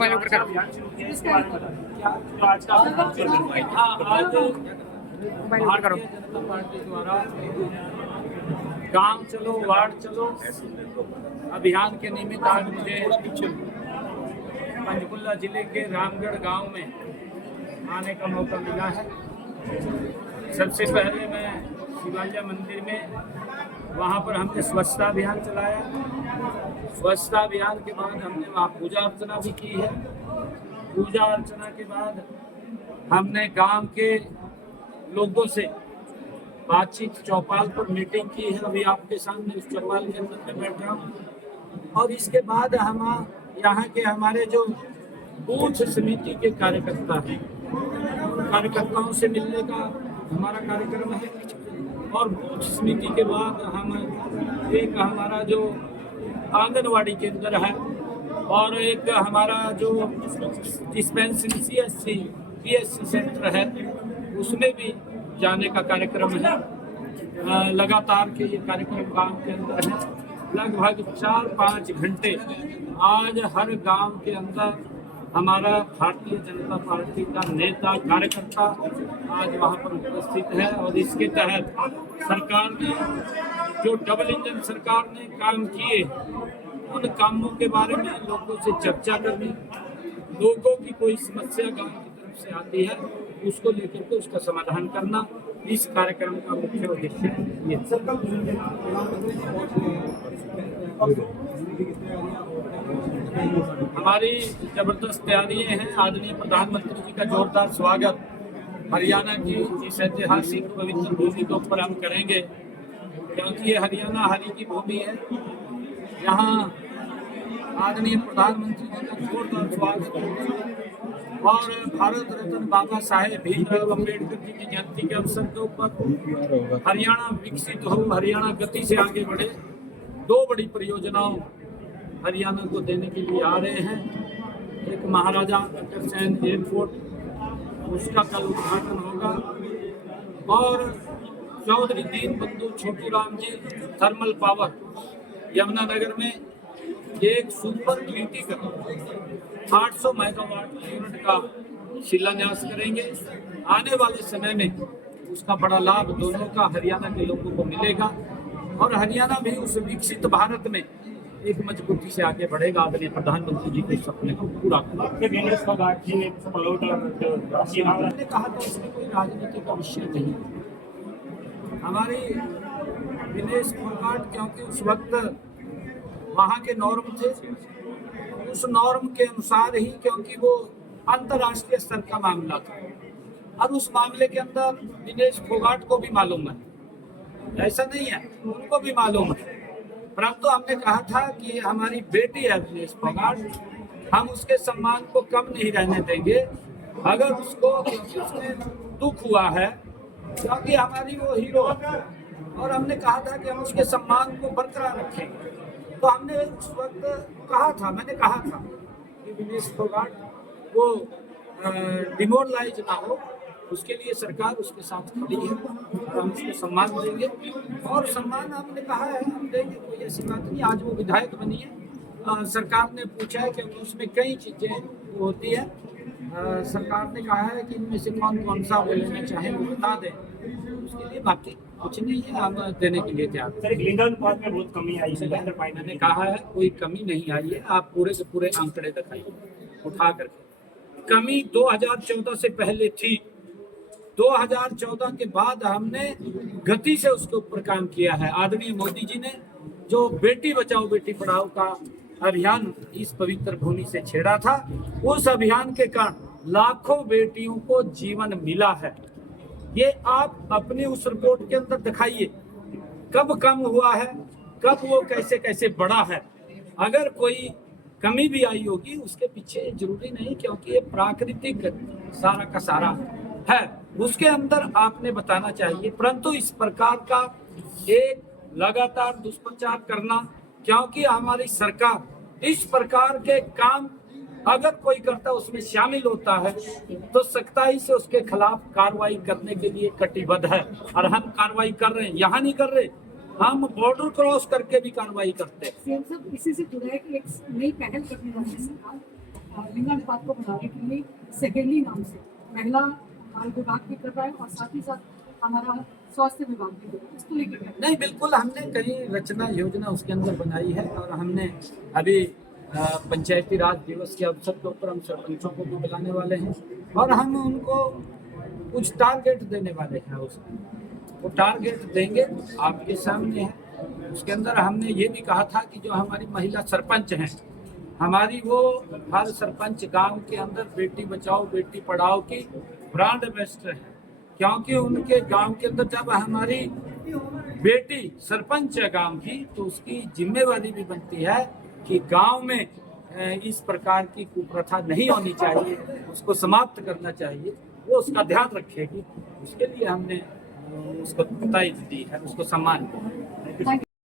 Mobile ऊपर करो। Mobile ऊपर करो। जनता पार्टी द्वारा गांव चलो वार्ड चलो अभियान के निमित्त आज मुझे पंचकुला जिले के रामगढ़ गांव में आने का मौका मिला है। सबसे पहले मैं शिवालय मंदिर में वहाँ पर हमने स्वच्छता अभियान चलाया। स्वच्छता अभियान के बाद हमने वहाँ पूजा अर्चना भी की है। पूजा अर्चना के बाद हमने गांव के लोगों से बातचीत चौपाल पर मीटिंग की है। अभी आपके सामने उस चौपाल के अंदर में बैठा हूँ। और इसके बाद हम यहाँ के हमारे जो बूथ समिति के कार्यकर्ता हैं, कार्यकर्ताओं से मिलने का हमारा कार्यक्रम है। और बूथ समिति के बाद हम एक हमारा जो आंगनवाड़ी केंद्र है और एक हमारा जो डिस्पेंसरी CSC PSC सेंटर है उसमें भी जाने का कार्यक्रम है। लगातार के ये कार्यक्रम गांव के अंदर है। लगभग 4-5 घंटे आज हर गांव के अंदर हमारा भारतीय जनता पार्टी का नेता कार्यकर्ता आज वहां पर उपस्थित है। और इसके तहत सरकार ने जो डबल इंजन सरकार ने काम किए उन कामों के बारे में लोगों से चर्चा करनी, लोगों की कोई समस्या गांव की तरफ से आती है उसको लेकर के उसका समाधान करना इस कार्यक्रम का मुख्य उद्देश्य है। हमारी जबरदस्त तैयारियां हैं। आदरणीय प्रधानमंत्री जी का जोरदार स्वागत हरियाणा की इस ऐतिहासिक पवित्र भूमि के ऊपर हम करेंगे, क्योंकि ये हरियाणा हरि की भूमि है। यहाँ आदरणीय प्रधानमंत्री जी का जोरदार स्वागत और भारत रत्न बाबा साहेब भीमराव अम्बेडकर जी की जयंती के अवसर के ऊपर हरियाणा विकसित हो, हरियाणा गति से आगे बढ़े, 2 बड़ी परियोजनाओं हरियाणा को देने के लिए आ रहे हैं। एक महाराजा अग्रसेन एयरपोर्ट, उसका कल उद्घाटन होगा। और चौधरी दीनबंधु छोटूराम जी थर्मल पावर यमुनानगर में एक सुपर क्रिटिकल 800 मेगावाट यूनिट का शिलान्यास करेंगे। आने वाले समय में उसका बड़ा लाभ दोनों का हरियाणा के लोगों को मिलेगा और हरियाणा भी उस विकसित भारत में एक मजबूती से आगे बढ़ेगा। आदरणीय प्रधानमंत्री जी के सपने को पूरा करेगा। हमने कहा था इसमें कोई राजनीति का विषय नहीं। हमारी दिनेश फोगाट क्योंकि उस वक्त वहाँ के नॉर्म थे, उस नॉर्म के अनुसार ही, क्योंकि वो अंतर्राष्ट्रीय स्तर का मामला था और उस मामले के अंदर दिनेश फोगाट को भी मालूम है, ऐसा नहीं है, उनको भी मालूम है। परंतु हमने कहा था कि हमारी बेटी है दिनेश फोगाट, हम उसके सम्मान को कम नहीं रहने देंगे। अगर उसको उसमें दुख हुआ है क्योंकि हमारी वो हीरो है और हमने कहा था कि हम उसके सम्मान को बरकरार रखेंगे। तो हमने उस वक्त कहा था, मैंने कहा था कि दिनेश फोगाट वो डिमोरलाइज ना हो, उसके लिए सरकार उसके साथ खड़ी है और हम उसको सम्मान देंगे। और सम्मान हमने कहा है हम देंगे, कोई ऐसी बात नहीं। आज वो विधायक बनी है, सरकार ने पूछा है क्योंकि उसमें कई चीज़ें होती है। सरकार ने कहा है कि इनमें से कौन कौन सा वो लेना चाहे वो बता दें, उसके लिए बाकी कुछ नहीं है, हम देने के लिए तैयार हैं। लिंगानुपात में बहुत कमी आई है। मैंने कहा है कोई कमी नहीं आई है, आप पूरे से पूरे आंकड़े दिखाइए उठा करके। कमी 2014 से पहले थी, 2014 के बाद हमने गति से उसके ऊपर काम किया है। आदरणीय मोदी जी ने जो बेटी बचाओ बेटी पढ़ाओ का अभियान इस पवित्र भूमि से छेड़ा था, उस अभियान के कारण लाखों बेटियों को जीवन मिला है। ये आप अपनी उस रिपोर्ट के अंदर दिखाइए, कब कम हुआ है, कब वो कैसे कैसे बढ़ा है। अगर कोई कमी भी आई होगी उसके पीछे जरूरी नहीं, क्योंकि ये प्राकृतिक सारा का सारा है, उसके अंदर आपने बताना चाहिए। परंतु इस प्रकार का एक लगातार दुष्प्रचार करना, क्योंकि हमारी सरकार इस प्रकार के काम अगर कोई करता उसमें शामिल होता है तो सख्ताई से उसके खिलाफ कार्रवाई करने के लिए कटिबद्ध है। और हम कार्रवाई कर रहे हैं, यहाँ नहीं कर रहे, हम बॉर्डर क्रॉस करके भी कार्रवाई करते हैं। इसी से जुड़ा है कि एक नई पहल करने वाली सरकार लिंगानुपात को बढ़ाने के लिए सहेली नाम से महिला बाल विभाग भी कर रहा है और साथ ही साथ हमारा स्वास्थ्य विभाग भी कर रहा है। इसको लेकर क्या? नहीं, बिल्कुल हमने कई रचना योजना उसके अंदर बनाई है और हमने अभी पंचायती राज दिवस के अवसर के ऊपर हम सरपंचों को भी बुलाने वाले हैं और हम उनको कुछ टारगेट देने वाले हैं। उसमें वो टारगेट देंगे आपके सामने है। उसके अंदर हमने ये भी कहा था कि जो हमारी महिला सरपंच हैं, हमारी वो हर सरपंच गांव के अंदर बेटी बचाओ बेटी पढ़ाओ की ब्रांड एम्बेसडर है, क्योंकि उनके गांव के अंदर जब हमारी बेटी सरपंच है गांव की, तो उसकी जिम्मेवारी भी बनती है कि गांव में इस प्रकार की कुप्रथा नहीं होनी चाहिए, उसको समाप्त करना चाहिए। वो उसका ध्यान रखेगी, उसके लिए हमने उसको तारीफ दी है, उसको सम्मान दिया है। Thank you.